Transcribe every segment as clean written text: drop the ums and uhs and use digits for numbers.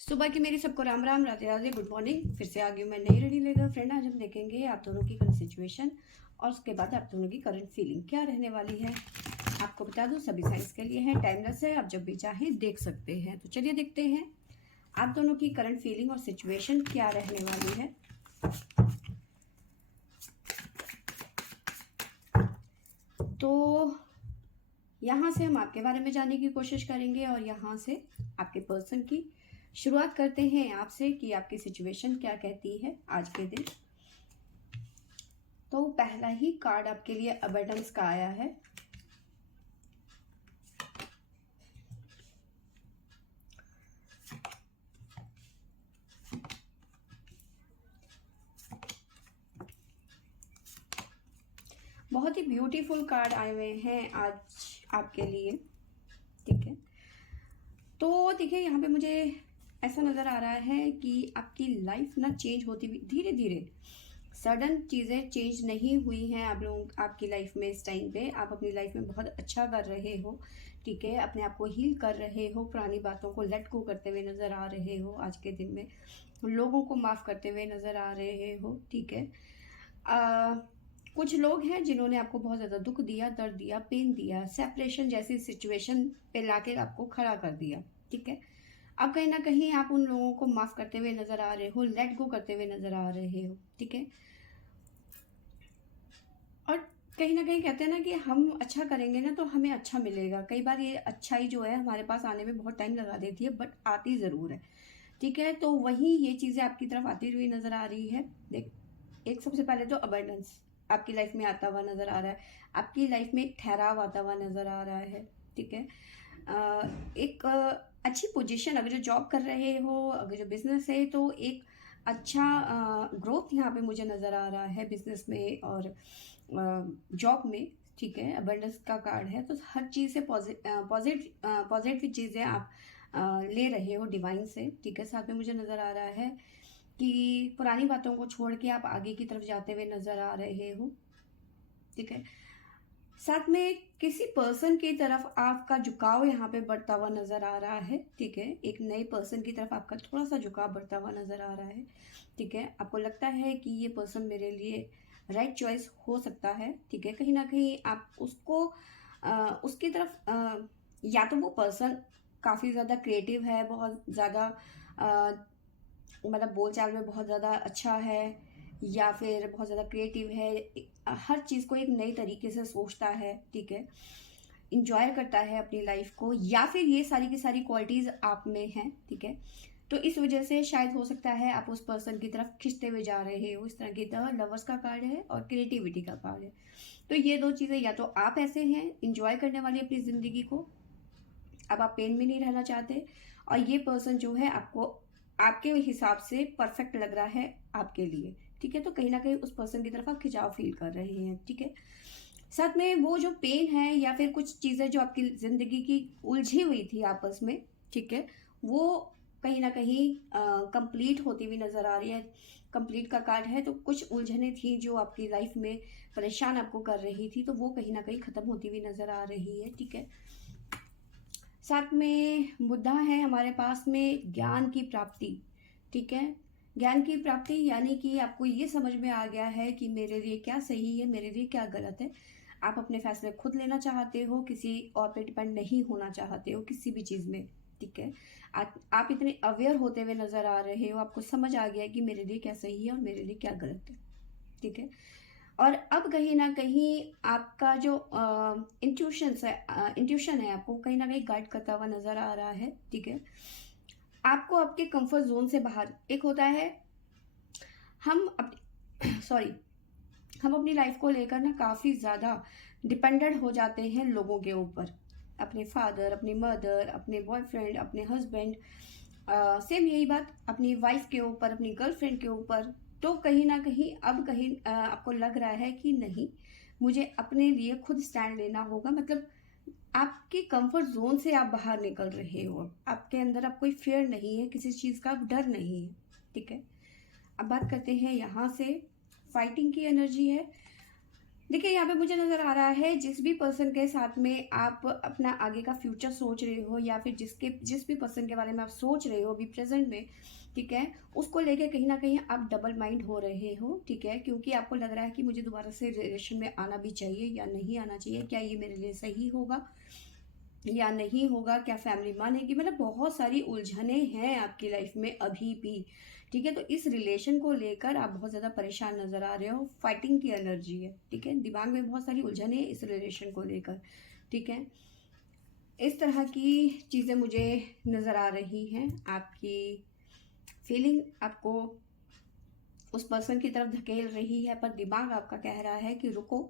सुबह की मेरी सबको राम राम, राधे राधे, गुड मॉर्निंग। फिर से आ गई मैं नई रीडिंग लेकर। फ्रेंड, आज हम देखेंगे आप दोनों की करंट सिचुएशन और उसके बाद आप दोनों की करंट फीलिंग क्या रहने वाली है। आपको बता दूं सभी साइंस के लिए है, टाइमलेस है, आप जब भी चाहें देख सकते हैं। तो चलिए देखते हैं आप दोनों की करंट फीलिंग और सिचुएशन क्या रहने वाली है। तो यहाँ से हम आपके बारे में जानने की कोशिश करेंगे और यहाँ से आपके पर्सन की शुरुआत करते हैं आपसे कि आपकी सिचुएशन क्या कहती है आज के दिन। तो पहला ही कार्ड आपके लिए अबंडेंस का आया है। बहुत ही ब्यूटीफुल कार्ड आए हुए हैं आज आपके लिए, ठीक है। तो देखिए यहाँ पे मुझे ऐसा नज़र आ रहा है कि आपकी लाइफ ना चेंज होती हुई धीरे धीरे, सडन चीज़ें चेंज नहीं हुई हैं आप लोग आपकी लाइफ में। इस टाइम पे आप अपनी लाइफ में बहुत अच्छा कर रहे हो, ठीक है। अपने आप को हील कर रहे हो, पुरानी बातों को लेट गो करते हुए नज़र आ रहे हो। आज के दिन में लोगों को माफ़ करते हुए नज़र आ रहे हो, ठीक है। कुछ लोग हैं जिन्होंने आपको बहुत ज़्यादा दुख दिया, दर्द दिया, पेन दिया, सेपरेशन जैसी सिचुएशन पे लाके आपको खड़ा कर दिया, ठीक है। अब कहीं ना कहीं आप उन लोगों को माफ़ करते हुए नज़र आ रहे हो, लेट गो करते हुए नज़र आ रहे हो, ठीक है। और कहीं ना कहीं कहते हैं ना कि हम अच्छा करेंगे ना तो हमें अच्छा मिलेगा। कई बार ये अच्छाई जो है हमारे पास आने में बहुत टाइम लगा देती है, बट आती ज़रूर है, ठीक है। तो वही ये चीज़ें आपकी तरफ आती हुई नज़र आ रही है। देख, एक सबसे पहले तो अबंडेंस आपकी लाइफ में आता हुआ नज़र आ रहा है। आपकी लाइफ में एक ठहराव आता हुआ नज़र आ रहा है, ठीक है। एक अच्छी पोजीशन, अगर जो जॉब कर रहे हो, अगर जो बिजनेस है, तो एक अच्छा ग्रोथ यहाँ पे मुझे नज़र आ रहा है बिजनेस में और जॉब में, ठीक है। अबंडेंस का कार्ड है तो हर चीज़ से पॉजिटिव चीज़ें आप ले रहे हो डिवाइन से, ठीक है। साथ में मुझे नज़र आ रहा है कि पुरानी बातों को छोड़ के आप आगे की तरफ जाते हुए नज़र आ रहे हो, ठीक है। साथ में किसी पर्सन की तरफ आपका झुकाव यहाँ पे बढ़ता हुआ नजर आ रहा है, ठीक है। एक नए पर्सन की तरफ आपका थोड़ा सा झुकाव बढ़ता हुआ नजर आ रहा है, ठीक है। आपको लगता है कि ये पर्सन मेरे लिए राइट चॉइस हो सकता है, ठीक है। कहीं ना कहीं आप उसको उसकी तरफ या तो वो पर्सन काफ़ी ज़्यादा क्रिएटिव है, बहुत ज़्यादा मतलब बोलचाल में बहुत ज़्यादा अच्छा है, या फिर बहुत ज़्यादा क्रिएटिव है, हर चीज़ को एक नई तरीके से सोचता है, ठीक है। इंजॉय करता है अपनी लाइफ को, या फिर ये सारी की सारी क्वालिटीज़ आप में हैं, ठीक है। तो इस वजह से शायद हो सकता है आप उस पर्सन की तरफ खिंचते हुए जा रहे हो। इस तरह की तरह लवर्स का कार्ड है और क्रिएटिविटी का कार्ड है। तो ये दो चीज़ें, या तो आप ऐसे हैं इंजॉय करने वाली अपनी ज़िंदगी को, अब आप पेन में नहीं रहना चाहते, और ये पर्सन जो है आपको आपके हिसाब से परफेक्ट लग रहा है आपके लिए, ठीक है। तो कहीं ना कहीं उस पर्सन की तरफ आप खिंचाव फील कर रहे हैं, ठीक है। साथ में वो जो पेन है या फिर कुछ चीज़ें जो आपकी ज़िंदगी की उलझी हुई थी आपस में, ठीक है, वो कहीं ना कहीं कंप्लीट होती हुई नज़र आ रही है। कंप्लीट का कार्ड है तो कुछ उलझने थी जो आपकी लाइफ में परेशान आपको कर रही थी, तो वो कहीं ना कहीं ख़त्म होती हुई नज़र आ रही है, ठीक है। साथ में मुद्दा है हमारे पास में ज्ञान की प्राप्ति, ठीक है। ज्ञान की प्राप्ति यानी कि आपको ये समझ में आ गया है कि मेरे लिए क्या सही है, मेरे लिए क्या गलत है। आप अपने फैसले खुद लेना चाहते हो, किसी और पे डिपेंड नहीं होना चाहते हो किसी भी चीज़ में, ठीक है। आप इतने अवेयर होते हुए नज़र आ रहे हो, आपको समझ आ गया है कि मेरे लिए क्या सही है और मेरे लिए क्या गलत है, ठीक है। और अब कहीं ना कहीं आपका जो इंट्यूशन है आपको कहीं ना कहीं गाइड करता हुआ नजर आ रहा है, ठीक है। आपको आपके कंफर्ट जोन से बाहर, एक होता है हम अपनी सॉरी हम अपनी लाइफ को लेकर ना काफ़ी ज़्यादा डिपेंडेंट हो जाते हैं लोगों के ऊपर, अपने फादर, अपनी मदर, अपने बॉयफ्रेंड, अपने हस्बैंड, सेम यही बात अपनी वाइफ के ऊपर, अपनी गर्लफ्रेंड के ऊपर। तो कहीं ना कहीं अब कहीं आपको लग रहा है कि नहीं, मुझे अपने लिए खुद स्टैंड लेना होगा। मतलब आपके कंफर्ट जोन से आप बाहर निकल रहे हो, आपके अंदर अब कोई फियर नहीं है, किसी चीज़ का डर नहीं है, ठीक है। अब बात करते हैं यहाँ से फाइटिंग की एनर्जी है। देखिए, यहाँ पे मुझे नज़र आ रहा है जिस भी पर्सन के साथ में आप अपना आगे का फ्यूचर सोच रहे हो, या फिर जिस भी पर्सन के बारे में आप सोच रहे हो अभी प्रेजेंट में, ठीक है, उसको लेके कहीं ना कहीं आप डबल माइंड हो रहे हो, ठीक है, क्योंकि आपको लग रहा है कि मुझे दोबारा से रिलेशन में आना भी चाहिए या नहीं आना चाहिए, क्या ये मेरे लिए सही होगा या नहीं होगा, क्या फैमिली मानेगी, मतलब बहुत सारी उलझने हैं आपकी लाइफ में अभी भी, ठीक है। तो इस रिलेशन को लेकर आप बहुत ज़्यादा परेशान नज़र आ रहे हो, फाइटिंग की एनर्जी है, ठीक है, दिमाग में बहुत सारी उलझने हैं इस रिलेशन को लेकर, ठीक है। इस तरह की चीज़ें मुझे नज़र आ रही हैं। आपकी फीलिंग आपको उस पर्सन की तरफ धकेल रही है, पर दिमाग आपका कह रहा है कि रुको,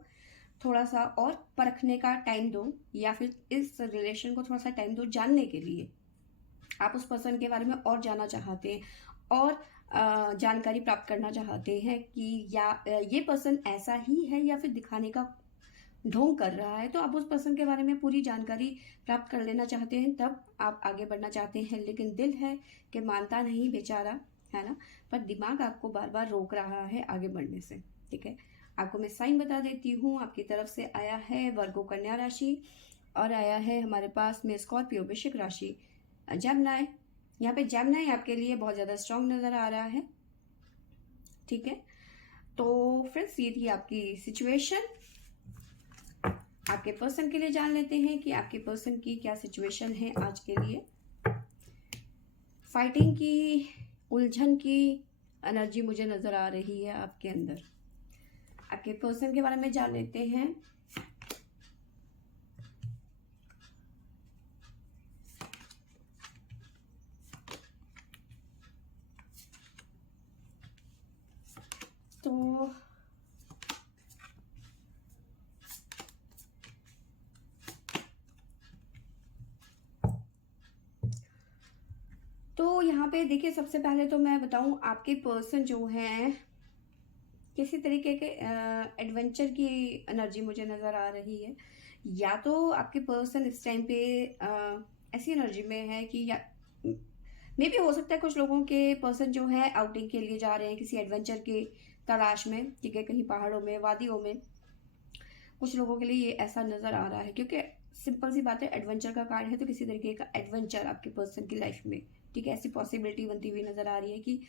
थोड़ा सा और परखने का टाइम दो, या फिर इस रिलेशन को थोड़ा सा टाइम दो जानने के लिए। आप उस पर्सन के बारे में और जानना चाहते हैं, और जानकारी प्राप्त करना चाहते हैं कि या ये पर्सन ऐसा ही है या फिर दिखाने का ढोंग कर रहा है। तो आप उस पर्सन के बारे में पूरी जानकारी प्राप्त कर लेना चाहते हैं, तब आप आगे बढ़ना चाहते हैं, लेकिन दिल है कि मानता नहीं बेचारा, है ना, पर दिमाग आपको बार बार रोक रहा है आगे बढ़ने से, ठीक है। आपको मैं साइन बता देती हूँ, आपकी तरफ से आया है वर्गो कन्या राशि, और आया है हमारे पास में स्कॉर्पियो वृश्चिक राशि, जमनाय। यहाँ पे जमनाय आपके लिए बहुत ज़्यादा स्ट्रांग नज़र आ रहा है, ठीक है। तो फ्रेंड्स, ये थी आपकी सिचुएशन। आपके पर्सन के लिए जान लेते हैं कि आपके पर्सन की क्या सिचुएशन है आज के लिए। फाइटिंग की, उलझन की एनर्जी मुझे नज़र आ रही है आपके अंदर। आपके पर्सन के बारे में जान लेते हैं। तो यहाँ पे देखिए, सबसे पहले तो मैं बताऊं, आपके पर्सन जो हैं किसी तरीके के एडवेंचर की एनर्जी मुझे नज़र आ रही है। या तो आपके पर्सन इस टाइम पे ऐसी एनर्जी में है कि, या मे भी हो सकता है कुछ लोगों के पर्सन जो है आउटिंग के लिए जा रहे हैं किसी एडवेंचर के तलाश में, ठीक है, कहीं पहाड़ों में, वादियों में। कुछ लोगों के लिए ये ऐसा नज़र आ रहा है, क्योंकि सिंपल सी बात है, एडवेंचर का कार्ड है, तो किसी तरीके का एडवेंचर आपके पर्सन की लाइफ में, ठीक है, ऐसी पॉसिबिलिटी बनती हुई नज़र आ रही है कि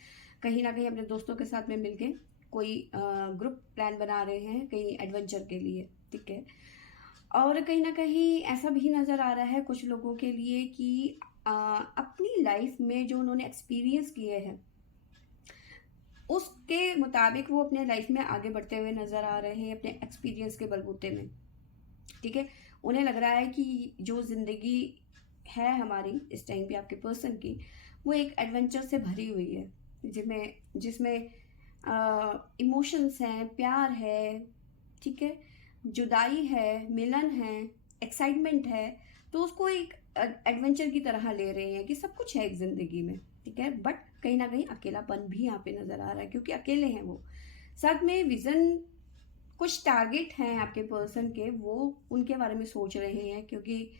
कहीं ना कहीं अपने दोस्तों के साथ में मिलके कोई ग्रुप प्लान बना रहे हैं कहीं एडवेंचर के लिए, ठीक है। और कहीं ना कहीं ऐसा भी नज़र आ रहा है कुछ लोगों के लिए कि अपनी लाइफ में जो उन्होंने एक्सपीरियंस किए हैं उसके मुताबिक वो अपने लाइफ में आगे बढ़ते हुए नज़र आ रहे हैं, अपने एक्सपीरियंस के बलबूते में, ठीक है। उन्हें लग रहा है कि जो ज़िंदगी है हमारी इस टाइम पे आपके पर्सन की, वो एक एडवेंचर से भरी हुई है, जिसमें जिसमें इमोशंस हैं, प्यार है, ठीक है, जुदाई है, मिलन है, एक्साइटमेंट है। तो उसको एक एडवेंचर की तरह ले रहे हैं कि सब कुछ है एक ज़िंदगी में, ठीक है, बट कहीं ना कहीं अकेलापन भी यहाँ पे नज़र आ रहा है, क्योंकि अकेले हैं वो। साथ में विज़न, कुछ टारगेट हैं आपके पर्सन के, वो उनके बारे में सोच रहे हैं, क्योंकि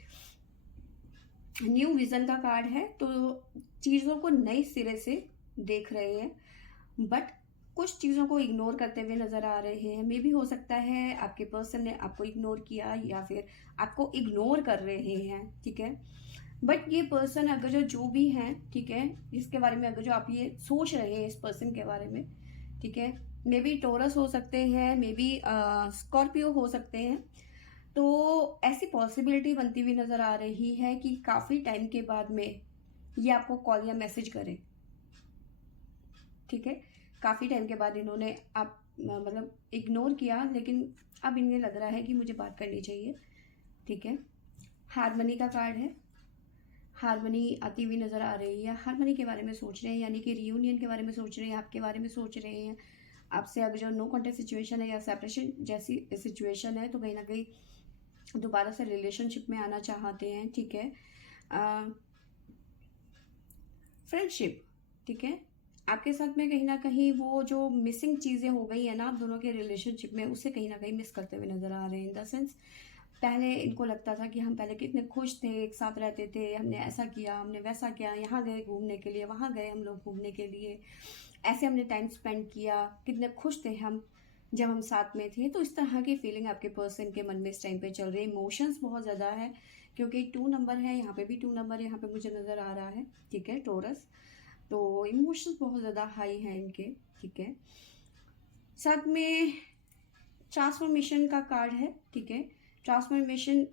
न्यू विज़न का कार्ड है, तो चीज़ों को नए सिरे से देख रहे हैं, बट कुछ चीज़ों को इग्नोर करते हुए नज़र आ रहे हैं। मे भी हो सकता है आपके पर्सन ने आपको इग्नोर किया, या फिर आपको इग्नोर कर रहे हैं, ठीक है। बट ये पर्सन अगर जो भी हैं, ठीक है, जिसके बारे में अगर जो आप ये सोच रहे हैं इस पर्सन के बारे में, ठीक है, मे बी टोरस हो सकते हैं, मे बी स्कॉर्पियो हो सकते हैं। तो ऐसी पॉसिबिलिटी बनती हुई नज़र आ रही है कि काफ़ी टाइम के बाद में ये आपको कॉल या मैसेज करें, ठीक है। काफ़ी टाइम के बाद इन्होंने आप मतलब इग्नोर किया, लेकिन अब इन्हें लग रहा है कि मुझे बात करनी चाहिए, ठीक है। हारमनी का कार्ड है, हारमनी आती हुई नज़र आ रही है। हारमनी के बारे में सोच रहे हैं, यानी कि रियूनियन के बारे में सोच रहे हैं, आपके बारे में सोच रहे हैं। आपसे अगर जो नो कॉन्टेक्ट सिचुएशन है या सेपरेशन जैसी सिचुएशन है, तो कहीं ना कहीं दोबारा से रिलेशनशिप में आना चाहते हैं, ठीक है। फ्रेंडशिप, ठीक है, आपके साथ में कहीं ना कहीं वो जो मिसिंग चीज़ें हो गई है ना आप दोनों के रिलेशनशिप में, उससे कहीं ना कहीं मिस करते हुए नज़र आ रहे हैं। इन द सेंस, पहले इनको लगता था कि हम पहले कितने खुश थे, एक साथ रहते थे, हमने ऐसा किया, हमने वैसा किया, यहाँ गए घूमने के लिए, वहाँ गए हम लोग घूमने के लिए, ऐसे हमने टाइम स्पेंड किया, कितने खुश थे हम। जब हम साथ में थे। तो इस तरह की फीलिंग आपके पर्सन के मन में इस टाइम पे चल रही है। इमोशंस बहुत ज़्यादा है, क्योंकि 2 नंबर है, यहाँ पे भी 2 नंबर यहाँ पे मुझे नज़र आ रहा है, ठीक है, टोरस। तो इमोशंस बहुत ज़्यादा हाई हैं इनके, ठीक है। साथ में ट्रांसफॉर्मेशन का कार्ड है, ठीक है। ट्रांसफॉर्मेशन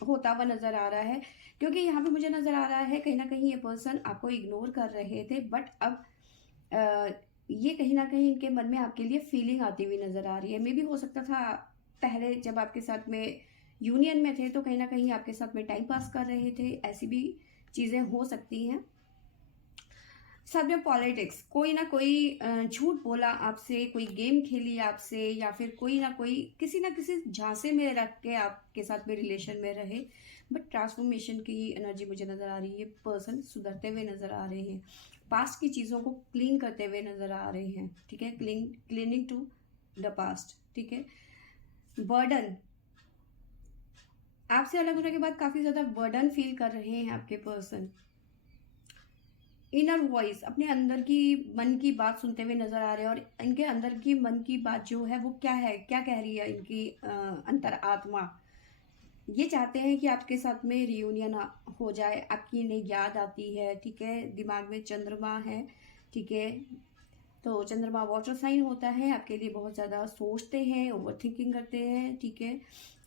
होता हुआ नज़र आ रहा है, क्योंकि यहाँ पे मुझे नज़र आ रहा है कहीं ना कहीं ये पर्सन आपको इग्नोर कर रहे थे, बट अब ये कहीं ना कहीं इनके मन में आपके लिए फीलिंग आती हुई नज़र आ रही है। मे भी हो सकता था पहले जब आपके साथ में यूनियन में थे तो कहीं ना कहीं आपके साथ में टाइम पास कर रहे थे, ऐसी भी चीज़ें हो सकती हैं। साथ में पॉलिटिक्स, कोई ना कोई झूठ बोला आपसे, कोई गेम खेली आपसे, या फिर कोई ना किसी झांसे में रख के आपके साथ में रिलेशन में रहे। बट ट्रांसफॉर्मेशन की एनर्जी मुझे नज़र आ रही है। पर्सन सुधरते हुए नज़र आ रहे हैं, पास्ट की चीज़ों को क्लीन करते हुए नज़र आ रहे हैं, ठीक है। क्लीनिंग टू द पास्ट, ठीक है। बर्डन, आपसे अलग होने के बाद काफ़ी ज़्यादा बर्डन फील कर रहे हैं आपके पर्सन। इनर वॉइस, अपने अंदर की मन की बात सुनते हुए नजर आ रहे हैं, और इनके अंदर की मन की बात जो है वो क्या है, क्या कह रही है इनकी अंतर आत्मा। ये चाहते हैं कि आपके साथ में रियूनियन हो जाए, आपकी इन्हें याद आती है, ठीक है। दिमाग में चंद्रमा है, ठीक है। तो चंद्रमा वाटर साइन होता है, आपके लिए बहुत ज़्यादा सोचते हैं, ओवर थिंकिंग करते हैं, ठीक है।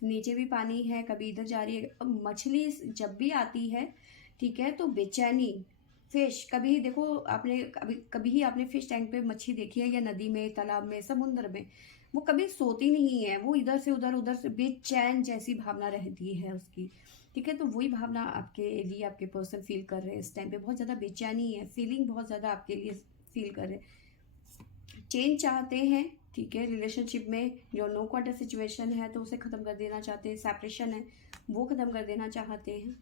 नीचे भी पानी है, कभी इधर जा रही है। अब मछली जब भी आती है, ठीक है, तो बेचैनी, फिश, कभी देखो आपने कभी कभी ही आपने फिश टैंक पे मच्छी देखी है, या नदी में, तालाब में, समुद्र में, वो कभी सोती नहीं है, वो इधर से उधर, उधर से बेचैन जैसी भावना रहती है उसकी, ठीक है। तो वही भावना आपके लिए आपके पर्सन फील कर रहे हैं इस टाइम पे। बहुत ज़्यादा बेचैनी है, फीलिंग बहुत ज़्यादा आपके लिए फील कर रहे हैं। चेंज चाहते हैं, ठीक है। रिलेशनशिप में जो नो क्वार्टर सिचुएशन है तो उसे ख़त्म कर देना चाहते हैं, सेपरेशन है वो ख़त्म कर देना चाहते हैं,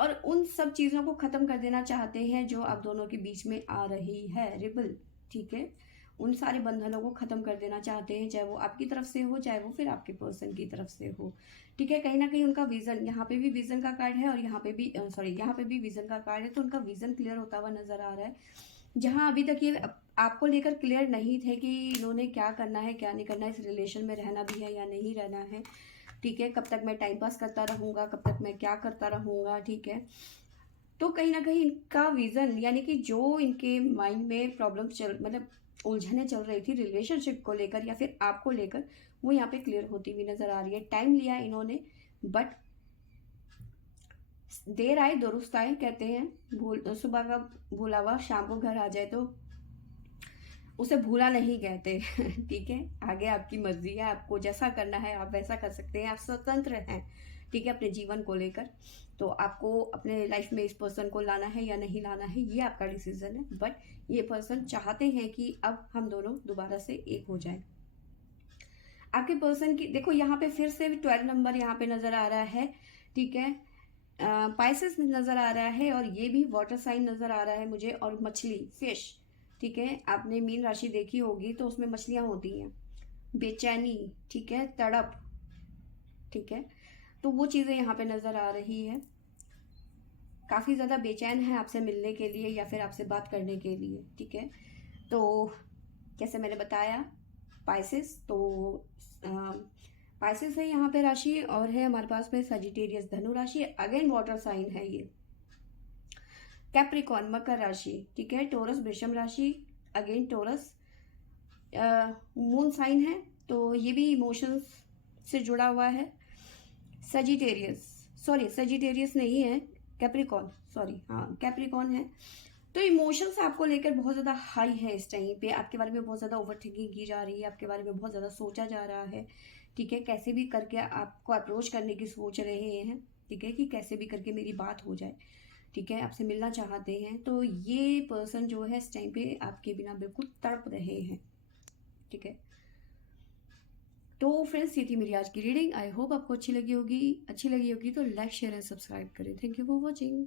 और उन सब चीज़ों को ख़त्म कर देना चाहते हैं जो आप दोनों के बीच में आ रही है, रिबल, ठीक है। उन सारे बंधनों को ख़त्म कर देना चाहते हैं, चाहे वो आपकी तरफ से हो, चाहे वो फिर आपके पर्सन की तरफ से हो, ठीक है। कहीं ना कहीं उनका विज़न, यहाँ पे भी विज़न का कार्ड है और यहाँ पे भी यहाँ पे भी विज़न का कार्ड है। तो उनका विज़न क्लियर होता हुआ नज़र आ रहा है, जहाँ अभी तक ये आपको लेकर क्लियर नहीं थे कि इन्होंने क्या करना है, क्या नहीं करना है, इस रिलेशन में रहना भी है या नहीं रहना है, ठीक है। कब तक मैं टाइम पास करता रहूँगा, कब तक मैं क्या करता रहूँगा, ठीक है। तो कहीं ना कहीं इनका विज़न, यानी कि जो इनके माइंड में प्रॉब्लम मतलब उलझने चल रही थी रिलेशनशिप को लेकर या फिर आपको लेकर, वो यहाँ पे क्लियर होती हुई नज़र आ रही है। टाइम लिया इन्होंने, बट देर आए दुरुस्त आए, कहते हैं। सुबह का भूला हुआ शाम को घर आ जाए तो उसे भूला नहीं कहते ठीक है। आगे आपकी मर्जी है, आपको जैसा करना है आप वैसा कर सकते हैं, आप स्वतंत्र हैं, ठीक है, अपने जीवन को लेकर। तो आपको अपने लाइफ में इस पर्सन को लाना है या नहीं लाना है, ये आपका डिसीजन है। बट ये पर्सन चाहते हैं कि अब हम दोनों दोबारा से एक हो जाएं। आपके पर्सन की देखो यहाँ पे फिर से 12 नंबर यहाँ पे नजर आ रहा है, ठीक है। पाइसेस में नजर आ रहा है, और ये भी वाटर साइन नजर आ रहा है मुझे, और मछली, फिश, ठीक है। आपने मीन राशि देखी होगी तो उसमें मछलियां होती हैं। बेचैनी, ठीक है, तड़प, ठीक है। तो वो चीज़ें यहाँ पे नज़र आ रही है। काफ़ी ज़्यादा बेचैन है आपसे मिलने के लिए या फिर आपसे बात करने के लिए, ठीक है। तो जैसे मैंने बताया पाइसेस, तो पाइसेस है यहाँ पे राशि, और है हमारे पास में सजिटेरियस धनु राशि, अगेन वाटर साइन है ये। कैप्रिकॉन मकर राशि, ठीक है। टोरस वृषभ राशि, अगेन टोरस मून साइन है, तो ये भी इमोशंस से जुड़ा हुआ है। सजिटेरियस नहीं है, कैप्रिकॉन, सॉरी, हाँ कैप्रिकॉन है। तो इमोशंस आपको लेकर बहुत ज़्यादा हाई है इस टाइम पे, आपके बारे में बहुत ज़्यादा ओवर थिंकिंग की जा रही है, आपके बारे में बहुत ज़्यादा सोचा जा रहा है, ठीक है। कैसे भी करके आपको अप्रोच करने की सोच रहे हैं, ठीक है, कि कैसे भी करके मेरी बात हो जाए, ठीक है, आपसे मिलना चाहते हैं। तो ये पर्सन जो है इस टाइम पे आपके बिना बिल्कुल तड़प रहे हैं, ठीक है। तो फ्रेंड्स, ये थी मेरी आज की रीडिंग। आई होप आपको अच्छी लगी होगी तो लाइक शेयर एंड सब्सक्राइब करें। Thank you for watching.